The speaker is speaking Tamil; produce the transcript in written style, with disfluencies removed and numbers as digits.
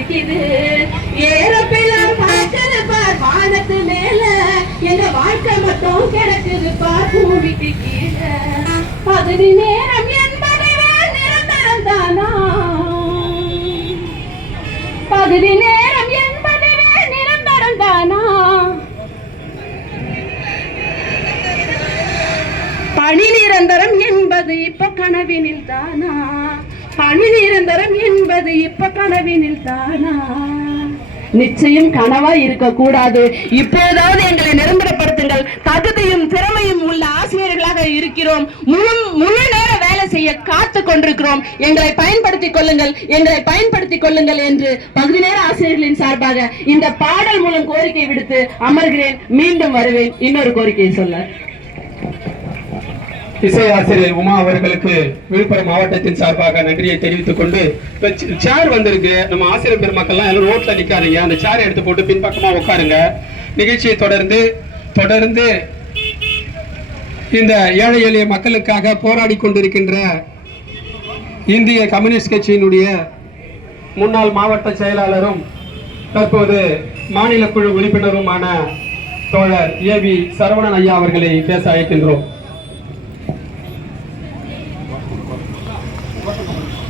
பசிக்குது. ஏரோப்ளேன் பறக்குது பார் வானத்து மேல, எங்க வாழ்க்கை மட்டும் கிடக்குது பார் பூமிக்கு கீழே. பகுதி நேரம் என்பது நிரந்தரம் தானா? பகுதி நேரம் என்பது நிரந்தரம் தானா? பணி நிரந்தரம் என்பது இப்ப கனவினில் தானா? பணி நிரந்தரம் என்பது இப்ப கனவினில் தானா? நிச்சயம் கனவா இருக்க கூடாது. இப்போதாவது எங்களை நிரந்தரப்படுத்துங்கள். தகுதியும் திறமையும் உள்ள ஆசிரியர்களாக இருக்கிறோம். முழு நேர வேலை செய்ய காத்து கொண்டிருக்கிறோம். எங்களை பயன்படுத்திக் கொள்ளுங்கள், எங்களை பயன்படுத்திக் கொள்ளுங்கள் என்று பகுதி நேர ஆசிரியர்களின் சார்பாக இந்த பாடல் மூலம் கோரிக்கை விடுத்து அமர்கிறேன். மீண்டும் வருவேன் இன்னொரு கோரிக்கையை சொல்ல. இசை ஆசிரியர் உமா அவர்களுக்கு விழுப்புரம் மாவட்டத்தின் சார்பாக நன்றியை தெரிவித்துக் கொண்டு, சேர் வந்திருக்கு. நம்ம ஆசிரியர் பெருமக்கள்லாம் எல்லாம் ரோட்ல நிக்காதீங்க, அந்த சேரை எடுத்து போட்டு பின்பக்கமா உட்காருங்க. நிகழ்ச்சியை தொடர்ந்து இந்த ஏழை எளிய மக்களுக்காக போராடி கொண்டிருக்கின்ற இந்திய கம்யூனிஸ்ட் கட்சியினுடைய முன்னாள் மாவட்ட செயலாளரும் தற்போது மாநில குழு உறுப்பினருமான தோழர் ஏவி சரவணன் ஐயா அவர்களை பேச அழைக்கின்றோம்.